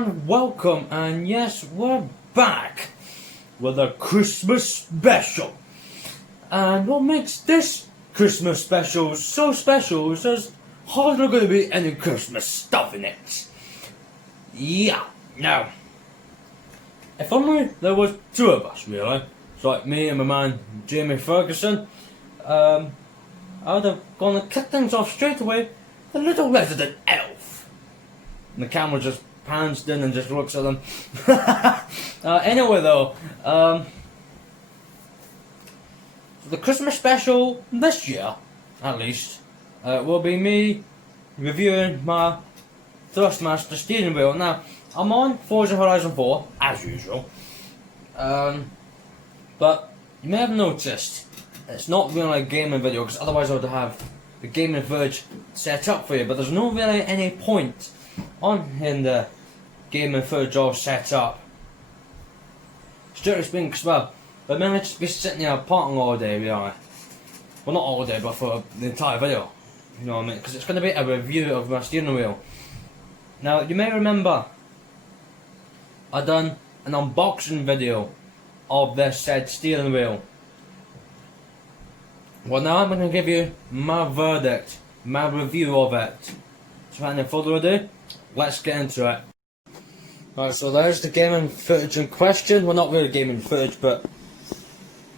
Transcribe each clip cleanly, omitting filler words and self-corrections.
and welcome, and yes, we're back with a Christmas special. And what makes this Christmas special so special is there's hardly going to be any Christmas stuff in it. Yeah, now, if only there was two of us, really. It's like me and my man Jamie Ferguson. I would have gone to kick things off straight away. The little resident elf. And the camera just pans in and just looks at them. Anyway though, the Christmas special this year, at least, will be me reviewing my Thrustmaster steering wheel. Now, I'm on Forza Horizon 4, as usual. But you may have noticed, it's not really a gaming video, because otherwise I would have the gaming footage set up for you, but there's not really any point in the gaming footage all set up. Strictly speaking, because well, I may just be sitting here parting all day, really. Well, not all day, but for the entire video. You know what I mean? Because it's going to be a review of my steering wheel. Now, you may remember I done an unboxing video of this said steering wheel. Well, now I'm going to give you my verdict, my review of it. So without any further ado, let's get into it. Alright, so there's the gaming footage in question. Well, not really gaming footage, but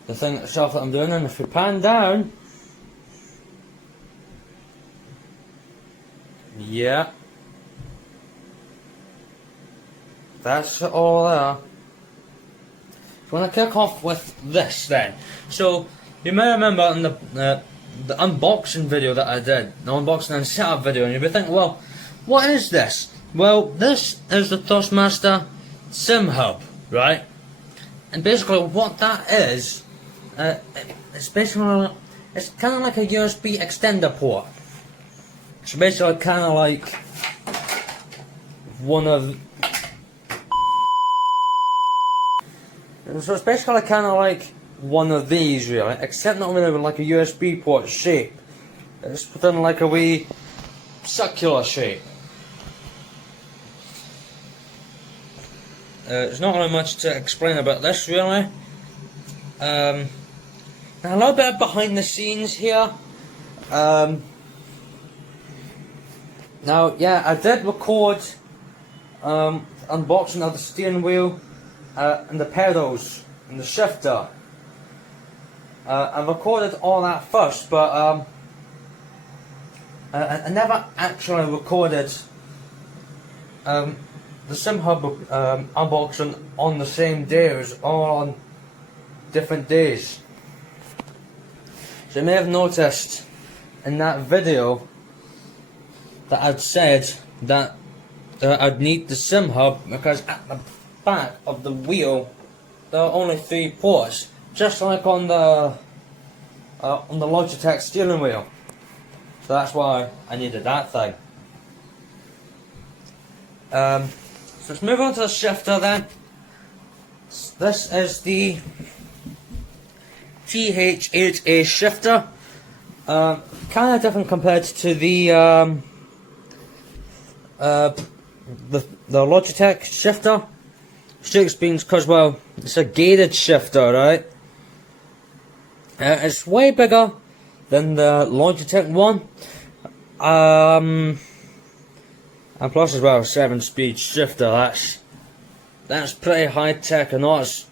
the thing itself that I'm doing. And if we pan down, yeah, that's all there. So when I kick off with this then, so you may remember in the unboxing video that I did, the unboxing and setup video, and you'll be thinking, well, what is this? Well, this is the Thrustmaster Sim Hub, right? And basically what that is, it's basically, it's kind of like a USB extender port. So basically kind of like one of, so it's basically kind of like one of these really, except not really with like a USB port shape. It's within like a wee circular shape. There's not really much to explain about this really. Now a little bit of behind the scenes here. Now yeah, I did record unboxing of the steering wheel and the pedals and the shifter. I recorded all that first, but I never actually recorded the Sim Hub unboxing on the same day. It was all on different days. So you may have noticed in that video that I'd said that I'd need the Sim Hub because at the back of the wheel there are only 3 ports, just like on the Logitech steering wheel. So that's why I needed that thing. So let's move on to the shifter then. This is the THHA shifter. Kind of different compared to the Logitech shifter. Strictly speaking, because well, it's a gated shifter, right? It's way bigger than the Logitech one. And plus as well, 7-speed shifter. That's pretty high tech, and it's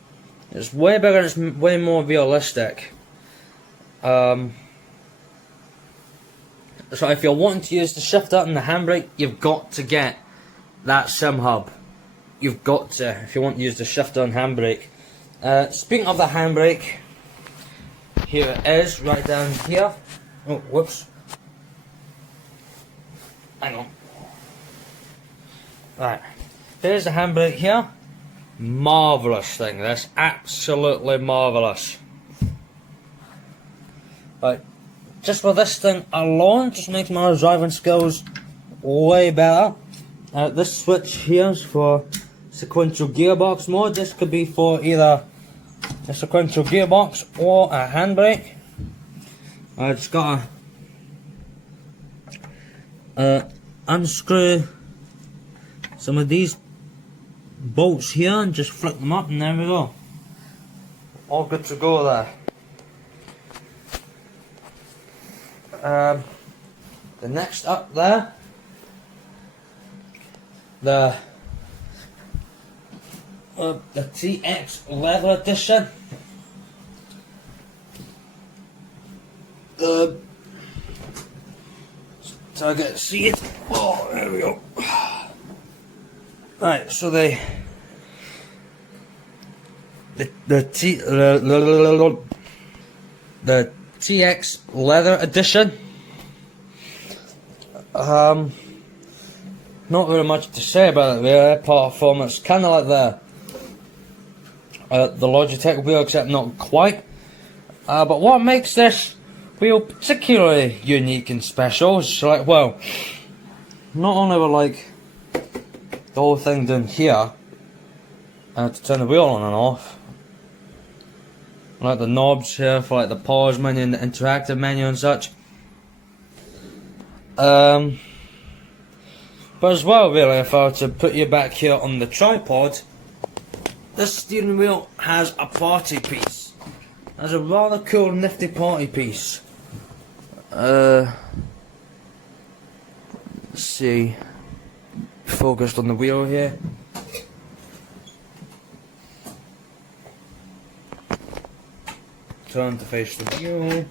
way bigger and it's way more realistic. So if you're wanting to use the shifter and the handbrake, you've got to get that Sim Hub. You've got to, if you want to use the shifter and handbrake. Speaking of the handbrake, here it is, right down here. Oh, whoops. Hang on. Right, here's the handbrake here. Marvellous thing, this, absolutely marvellous. Right, just with this thing alone, just makes my driving skills way better. This switch here is for sequential gearbox mode. This could be for either a sequential gearbox or a handbrake. I just gotta unscrew some of these bolts here and just flick them up and there we go. All good to go there. The next up there, the TX leather edition. So I get to see it. Oh, there we go. Right, so the TX leather edition. Not very much to say about it really, apart from it's kind of like the Logitech wheel, except not quite. But what makes this wheel particularly unique and special is like, well, not only with like the whole thing down here to turn the wheel on and off, like the knobs here for like the pause menu and the interactive menu and such. But as well, really, if I were to put you back here on the tripod, this steering wheel has a party piece. Has a rather cool, nifty party piece. Let's see. Focused on the wheel here. Turn to face the wheel.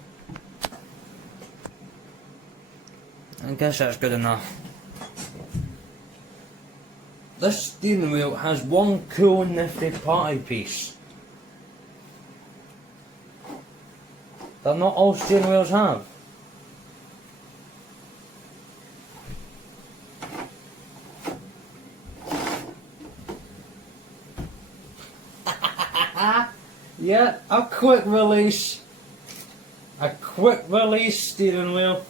I guess that's good enough. This steering wheel has one cool nifty party piece that not all steering wheels have. Yeah, a quick release steering wheel.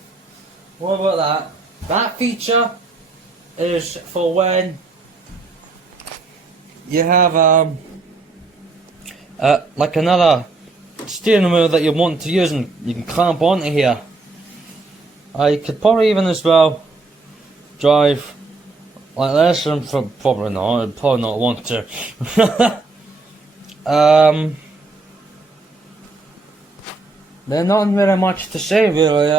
What about that? That feature is for when you have like another steering wheel that you want to use and you can clamp onto here. You could probably even as well drive like this, and probably not. I'd probably not want to. There's not very much to say really.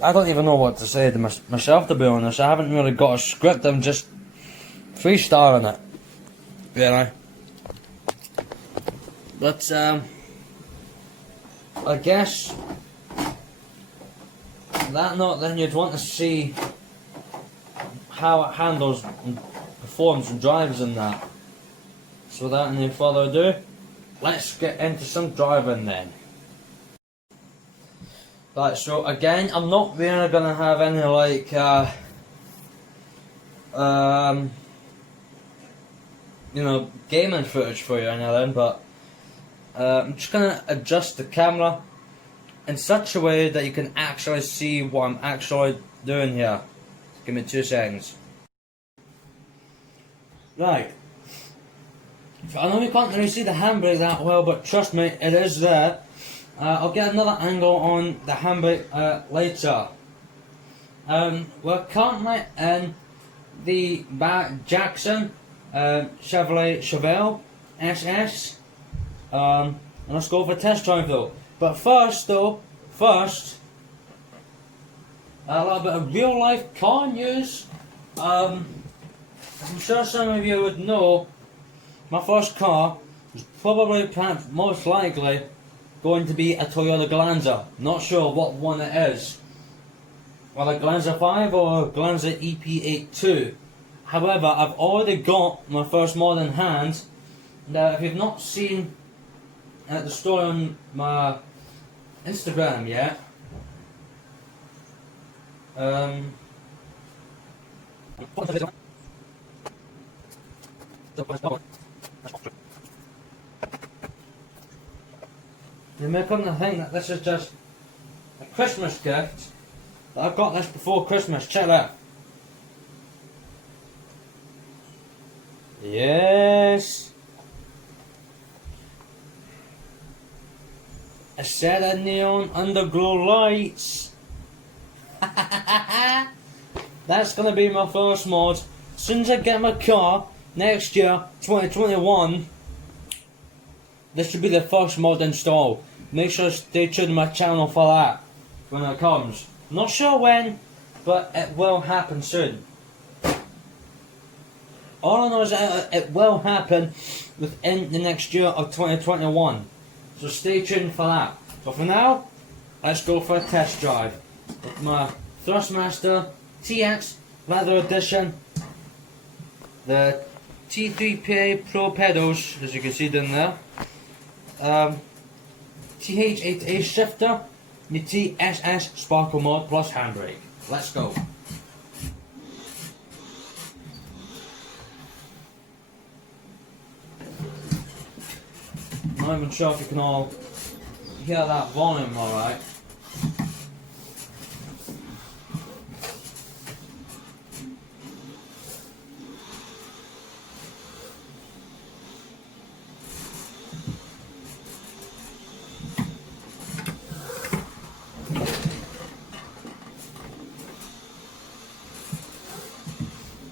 I don't even know what to say to myself, to be honest. I haven't really got a script, I'm just freestyling it, really. But I guess that note, then you'd want to see how it handles and performs and drives in that. So without any further ado, let's get into some driving then. Right, so again, I'm not really gonna have any like you know, gaming footage for you or anything, but I'm just gonna adjust the camera in such a way that you can actually see what I'm actually doing here. Give me 2 seconds. Right. So I know you can't really see the handbrake that well, but trust me, it is there. I'll get another angle on the handbrake later. We're currently in the Jackson Chevrolet Chevelle SS. And let's go for a test drive though. But first, a little bit of real life car news. I'm sure some of you would know my first car was probably, perhaps most likely, going to be a Toyota Glanza. Not sure what one it is. Whether Glanza 5 or Glanza EP82. However, I've already got my first mod in hand. Now, if you've not seen the story on my Instagram yet, you may come to think that this is just a Christmas gift, but I got this before Christmas. Check that. Yes, a set of neon underglow lights. that's gonna be my first mod. As soon as I get my car next year, 2021, this should be the first mod installed. Make sure to stay tuned to my channel for that when it comes. Not sure when, but it will happen soon. All I know is that it will happen within the next year of 2021. So stay tuned for that. So for now, let's go for a test drive with my Thrustmaster TX Leather Edition. The T3PA Pro pedals, as you can see down there. TH8A shifter, the TSS Sparco Mod plus handbrake. Let's go. I'm not even sure if you can all hear that volume alright.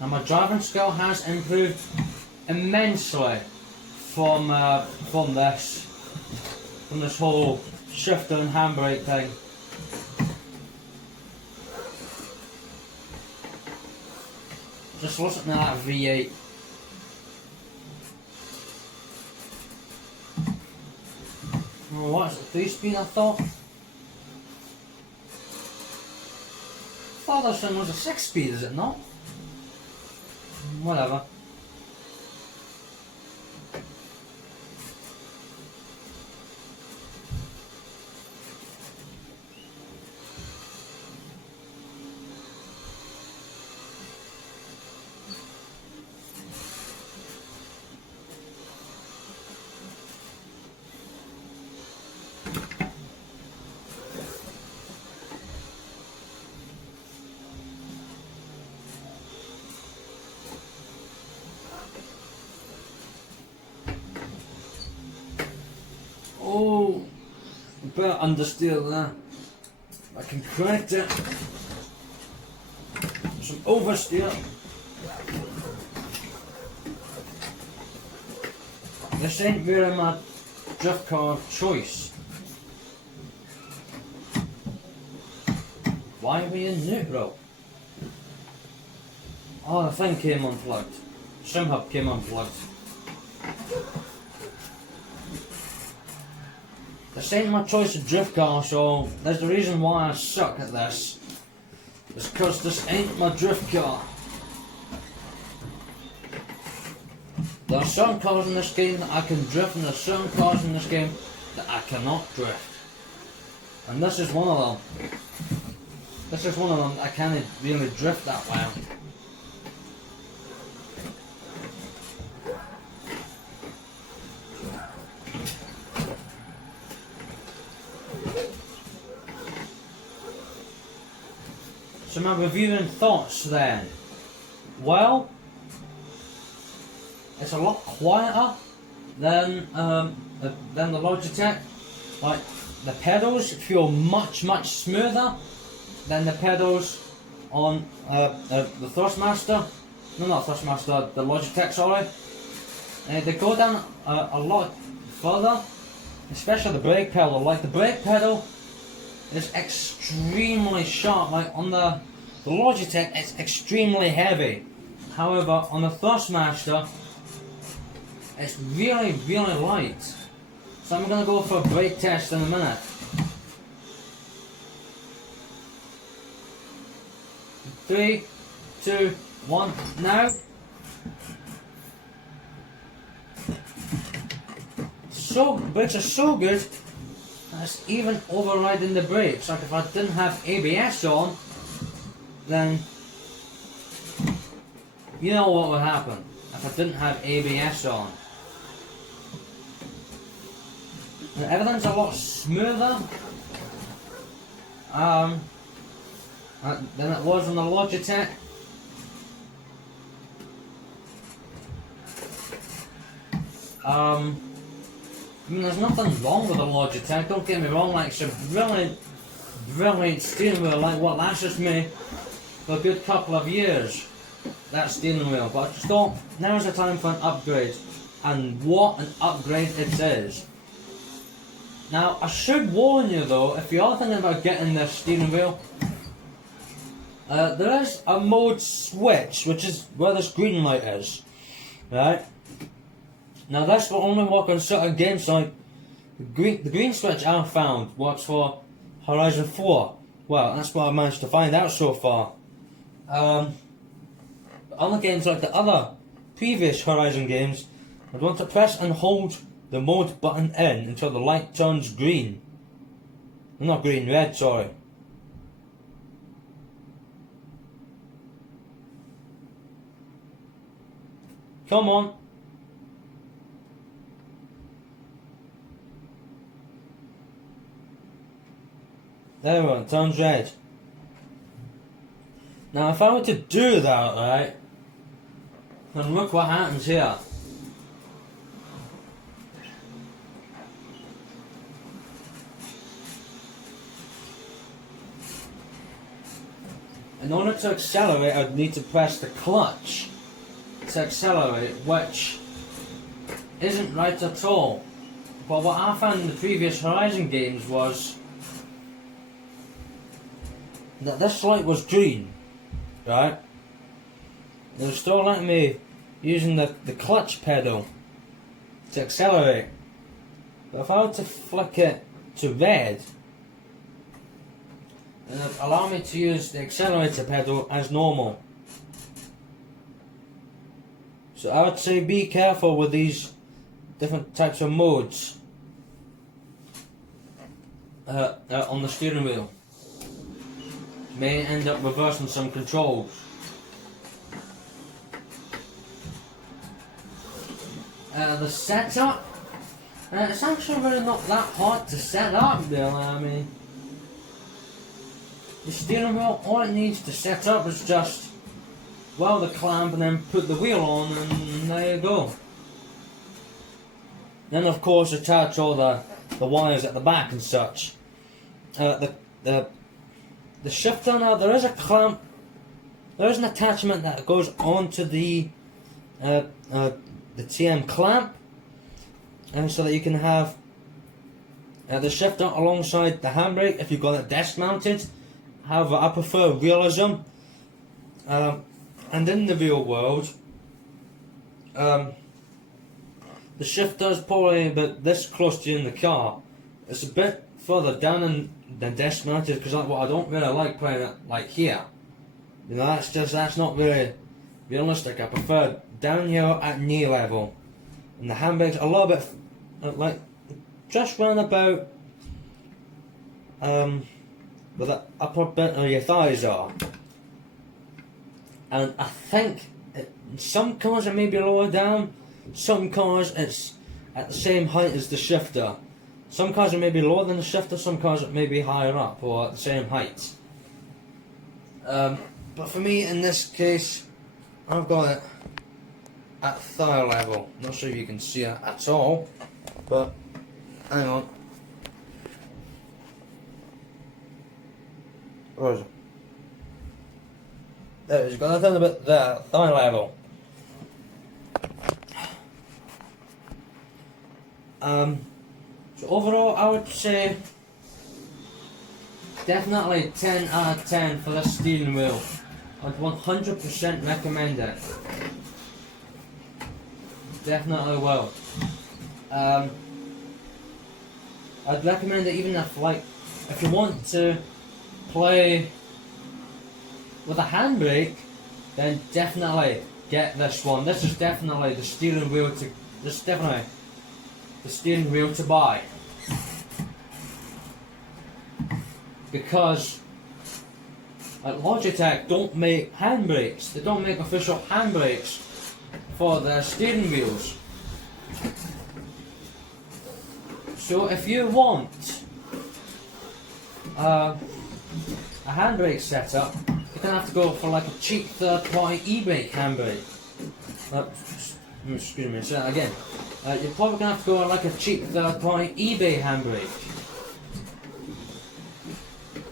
Now my driving skill has improved immensely from this whole shifter and handbrake thing. Just listen to that V8. Oh, what is it? 3-speed I thought? I thought this one was a 6-speed, is it not? Whatever. Oh, better understeer that. I can correct it. Some oversteer. This ain't really my drift car choice. Why were you in neutral? Oh, the thing came unplugged. Sim Hub came unplugged. This ain't my choice of drift car, so there's the reason why I suck at this. It's because this ain't my drift car. There are certain cars in this game that I can drift, and there are certain cars in this game that I cannot drift. And this is one of them. This is one of them I can't really drift that well. So my reviewing thoughts then. Well, it's a lot quieter than the Logitech. Like, the pedals feel much smoother than the pedals on the Thrustmaster. No, not Thrustmaster, the Logitech, sorry. They go down a lot further, especially the brake pedal. Like, the brake pedal is extremely sharp. Like on the Logitech, it's extremely heavy. However, on the Thrustmaster, it's really light. So I'm gonna go for a brake test in a minute. Three, two, one, now. So, brakes are so good. It's even overriding the brakes. Like if I didn't have ABS on, then you know what would happen if I didn't have ABS on. And everything's a lot smoother than it was on the Logitech. I mean, there's nothing wrong with the Logitech, don't get me wrong, like it's a brilliant steering wheel, like what lashes me for a good couple of years, that steering wheel, but I just thought now's the time for an upgrade, and what an upgrade it is. Now I should warn you though, if you are thinking about getting this steering wheel, there is a mode switch, which is where this green light is, right? Now this will only work on certain games, like the green switch I found works for Horizon 4. Well, that's what I managed to find out so far. Other games like the other previous Horizon games, I'd want to press and hold the mode button in until the light turns green. Not green, red, sorry. Come on. There we go, it turns red. Now if I were to do that, right, then look what happens here. In order to accelerate, I'd need to press the clutch to accelerate, which isn't right at all. But what I found in the previous Horizon games was that this light was green, right? They were still letting me using the clutch pedal to accelerate. But if I were to flick it to red, then it would allow me to use the accelerator pedal as normal. So I would say be careful with these different types of modes on the steering wheel. You may end up reversing some controls. The setup, it's actually really not that hard to set up, really. I mean, the steering wheel, all it needs to set up is just weld the clamp and then put the wheel on, and there you go. Then of course attach all the wires at the back and such. The shifter, now there is a clamp, there is an attachment that goes onto the TM Clamp, and so that you can have the shifter alongside the handbrake if you've got it desk mounted. However, I prefer realism, and in the real world, the shifter is probably about this close to you in the car. It's a bit further down than desk mounted, because what I don't really like playing it like here. You know, that's not really realistic. I prefer down here at knee level, and the handbrake's a little bit like just round about where the upper bit of your thighs are. And I think some cars it may be lower down, some cars it's at the same height as the shifter. Some cars it may be lower than the shifter, some cars it may be higher up or at the same height. But for me in this case, I've got it at thigh level. Not sure if you can see it at all, but hang on. Where is it? There it is, got a little bit there, thigh level. So overall I would say definitely 10 out of 10 for this steering wheel. I'd 100% recommend it. Definitely will. I'd recommend it even if you want to play with a handbrake, then definitely get this one. This is definitely the steering wheel to buy. Because Logitech don't make handbrakes. They don't make official handbrakes for their steering wheels. So if you want a handbrake setup, you're gonna have to go for like a cheap third-party e-brake handbrake. Excuse me, say that again. You're probably gonna have to go for like a cheap third-party eBay handbrake.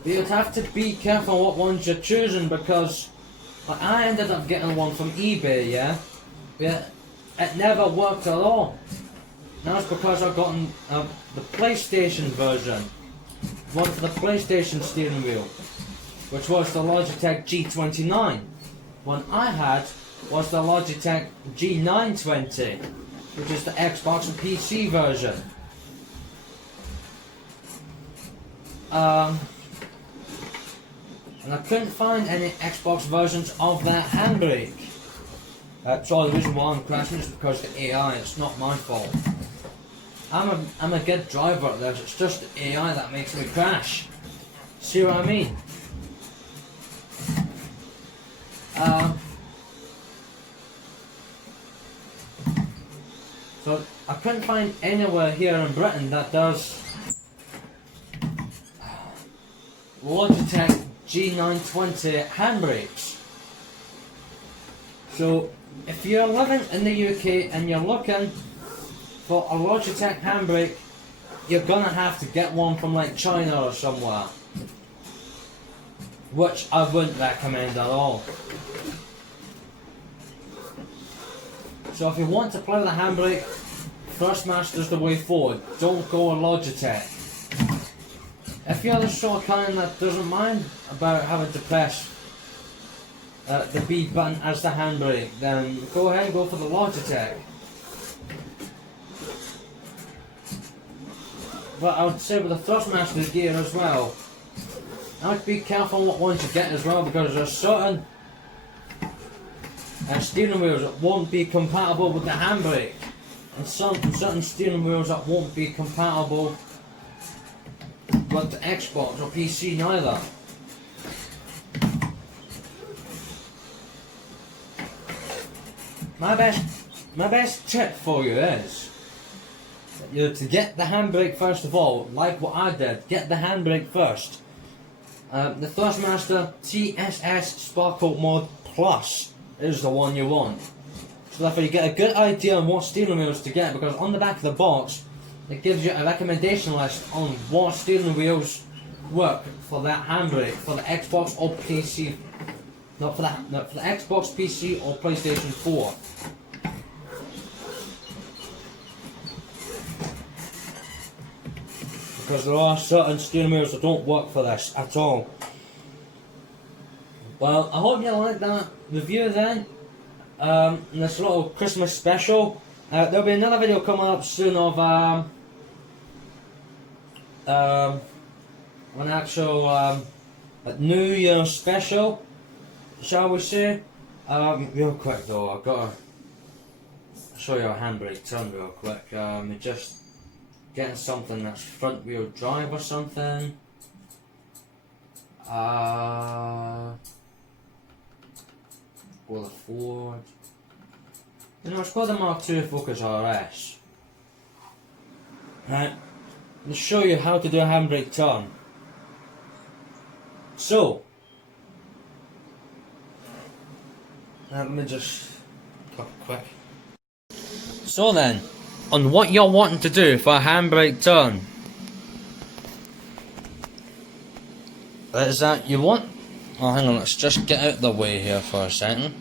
But you'd have to be careful what ones you're choosing, because like, I ended up getting one from eBay, yeah? But it never worked at all. Now it's because I've gotten the PlayStation version. One for the PlayStation steering wheel, which was the Logitech G29. One I had was the Logitech G920, which is the Xbox and PC version. And I couldn't find any Xbox versions of that Handbrake. So the reason why I'm crashing is because of the AI. It's not my fault. I'm a good driver at this. It's just the AI that makes me crash. See what I mean? So I couldn't find anywhere here in Britain that does Logitech G920 handbrakes. So if you're living in the UK and you're looking for a Logitech handbrake, you're gonna have to get one from like China or somewhere, which I wouldn't recommend at all. So if you want to play with a handbrake, Thrustmaster's the way forward. Don't go with Logitech. If you're the sort of kind that doesn't mind about having to press the B button as the handbrake, then go ahead and go for the Logitech. But I would say with the Thrustmaster gear as well, I would be careful what ones you get as well, because there's certain steering wheels that won't be compatible with the handbrake, and certain steering wheels that won't be compatible with the Xbox or PC neither. My best tip for you is to get the handbrake first of all, like what I did. Get the handbrake first. The Thrustmaster TSS Sparco Mod Plus is the one you want. So therefore you get a good idea on what steering wheels to get, because on the back of the box it gives you a recommendation list on what steering wheels work for that handbrake for the Xbox or PC. For the Xbox, PC or PlayStation 4. Because there are certain steering wheels that don't work for this at all. Well, I hope you liked that review then. This little Christmas special. There'll be another video coming up soon of an actual New Year special, shall we say. Real quick though, I've got to show you a handbrake turn real quick. Just getting something that's front wheel drive or something. Or the Ford. You know, it's called the Mark II Focus RS. Right, let's show you how to do a handbrake turn. So, let me just quick. So then, on what you're wanting to do for a handbrake turn, is that you want. Oh, hang on, let's just get out of the way here for a second,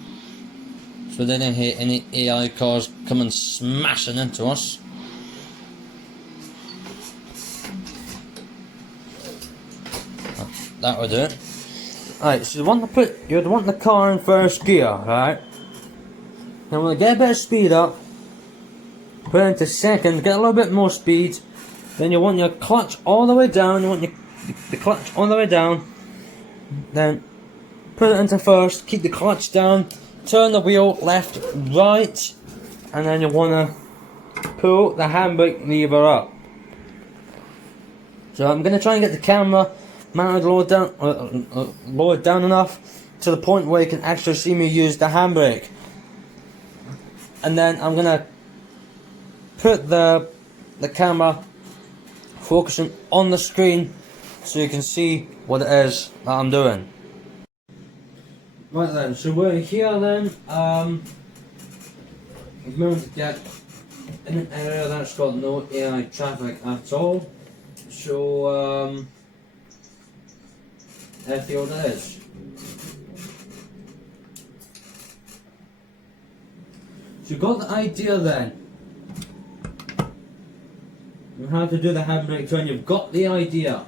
so they didn't hit any AI cars coming smashing into us. That would do it. Alright, so you'd want the car in first gear, right? Then when you get a bit of speed up, put it into second, get a little bit more speed. Then you want your clutch all the way down, you want the clutch all the way down. Then put it into first, keep the clutch down, turn the wheel left, right, and then you want to pull the handbrake lever up. So I'm going to try and get the camera mounted lowered down enough to the point where you can actually see me use the handbrake. And then I'm going to put the camera focusing on the screen so you can see what it is that I'm doing. Right then, so we're here then. We've managed to get in an area that's got no AI traffic at all. So Let's see what it is. So you got the idea then. You how to do the handbrake turn, you've got the idea.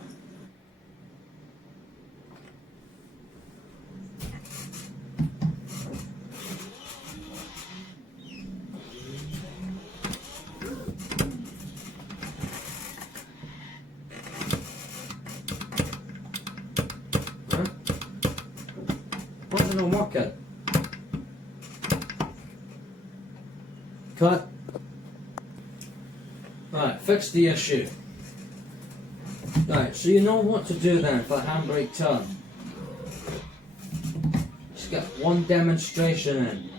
What's it not working? Cut. Right, fix the issue. Right, so you know what to do then for the handbrake turn. Just get one demonstration in.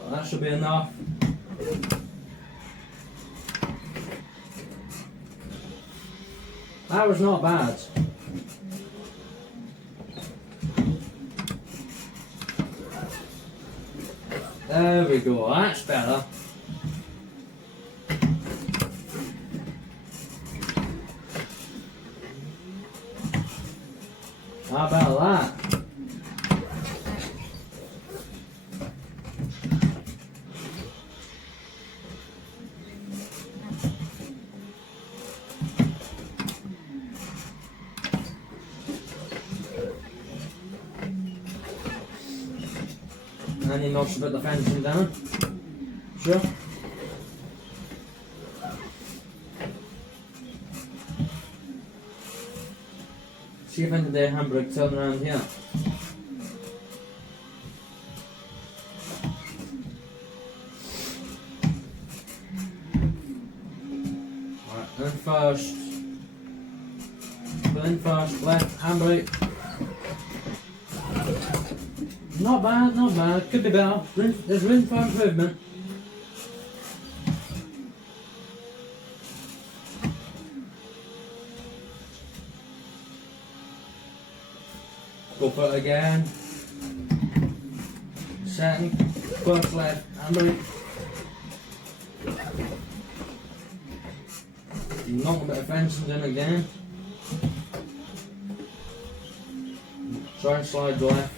Well, that should be enough. That was not bad. There we go, that's better. How about that? Any notes about the fencing down? Sure. See if I can do the handbrake turn around here. Alright, in first. Pull in first, left, handbrake. Not bad, not bad. Could be better. There's room for improvement. Go for it again. Second, first left, handbrake. Knock a bit of fencing in again. Try and slide left.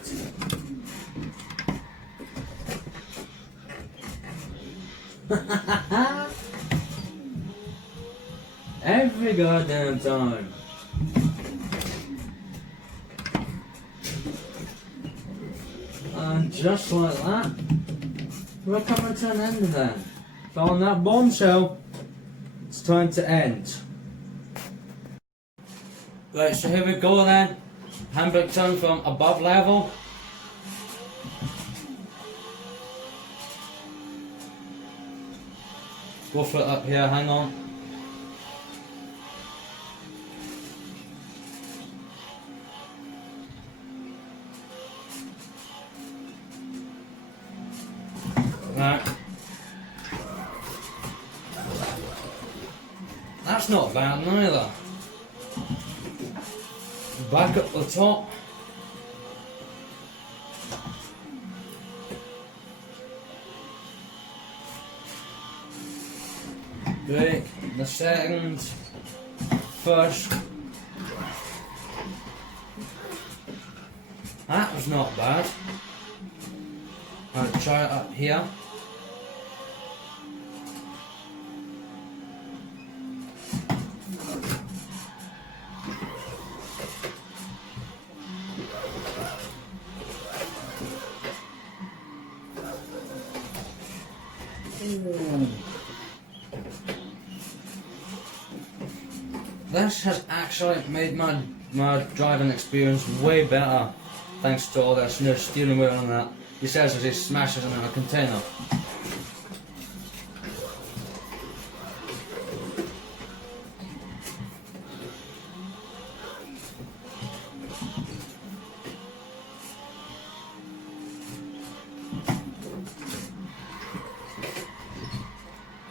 Every goddamn time. And just like that, we're coming to an end then. So on that bombshell, it's time to end. Right, so here we go then. Handbrake turn from above level. Go for it up here, hang on. Right. That's not bad neither. Back up the top. Brake, the second, first. That was not bad. I'll try it up here. This has actually made my driving experience way better, thanks to all this new steering wheel and that. He says as he smashes it in a container.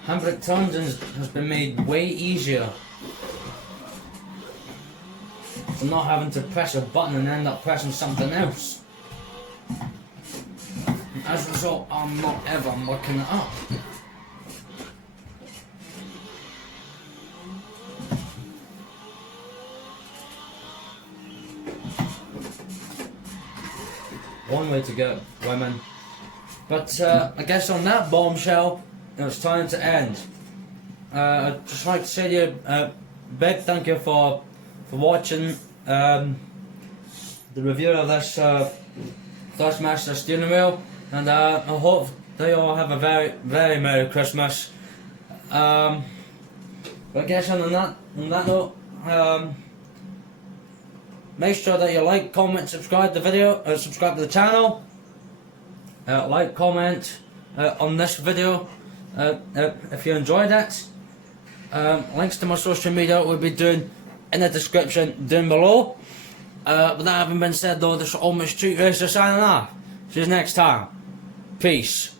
Handbrake turns has been made way easier. I'm not having to press a button and end up pressing something else. As a result, I'm not ever mucking it up. one way to get women. But I guess on that bombshell, it's time to end. I'd just like to say to you a big thank you for watching the review of this Thrustmaster steering wheel, and I hope that you all have a very, very Merry Christmas. But I guess on that note, make sure that you like, comment, subscribe to the video, subscribe to the channel. Like, comment on this video if you enjoyed it. Links to my social media will be doing in the description down below. With that having been said though, this is almost street racer signing off. See you next time. Peace.